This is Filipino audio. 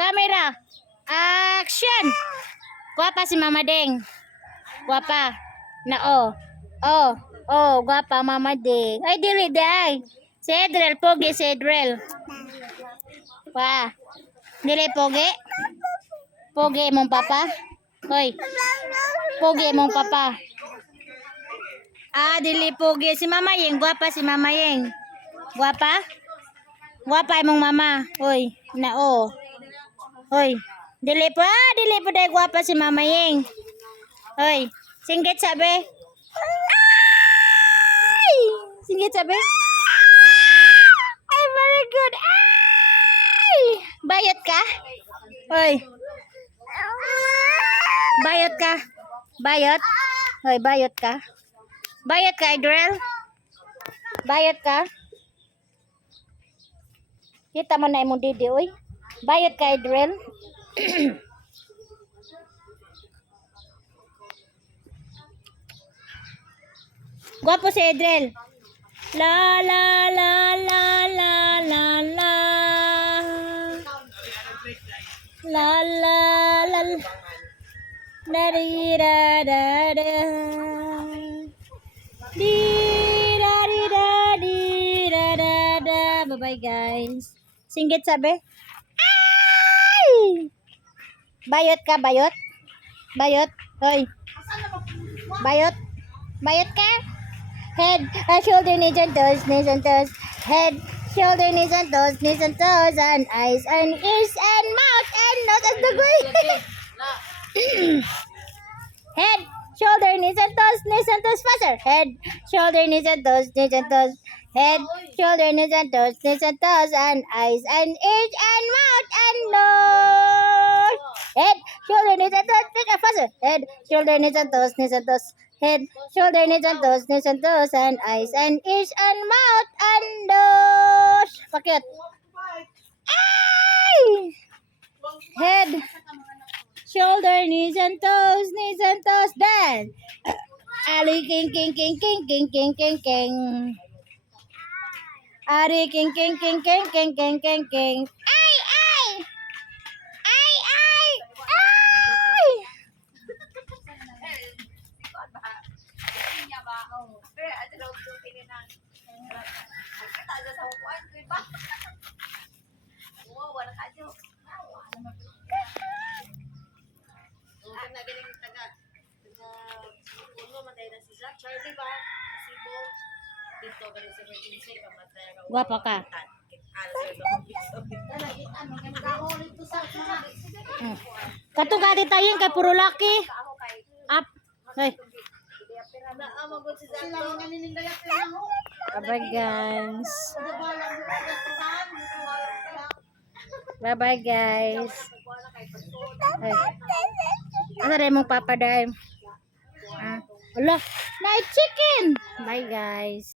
Camera. Action. Guwapa si Mama Deng. Guwapa. Na guwapa Mama Deng. Ay, dili day. Si Edrel, pogi si Edrel. Pa. Dili pogi. Pogi mong papa. Hoy. Pogi mong papa. Dili pogi si Mama Yeng. Guwapa si Mama Yeng. Guwapa? Guwapa mong mama. Hoy. Na Hoy. Dili po day guwapa si Mama Yeng. Hoy. Singgit sabi. Ay! Singgit sabi. Ay, very good. Ay! Bayot ka? Hoy. Bayot ka? Bayot? Hoy, bayot ka? Bayot ka, Edrel? Bayot ka? Kita mo na imong didi, oy. Bayot ka, Edrel? Guwapo si Edrel. La la la la la la la. La la la. Da di da da da. Di da di da di da da da. Bye bye guys. Singgit sabi. Ay! Bayot ka, bayot? Bayot? Hoy. Bayot? Bayot ka? Head, shoulder, knees and toes, knees and toes. Head, shoulder, knees and toes, and eyes and ears and mouth and nose and the Head, shoulder, knees and toes, faster. Head, shoulder, knees and toes, Head, shoulder, knees and toes, and eyes and ears and mouth and nose. Head, shoulder, knees and toes, faster. Head, shoulder, knees and toes, Head, shoulder, knees and toes, and eyes and ears and mouth and nose. Pakit. Ay! Head, shoulder, knees and toes, then. Ali king king king king king king king king. Ari king king king king king king king king. Ay ay. Ay ay. Ay. Guwapa ka. Katugadi tayo kay puro laki. Up. Hey. Bye guys. Bye guys. Hey. Asa rin mong papaday? Ala, night chicken. Bye guys.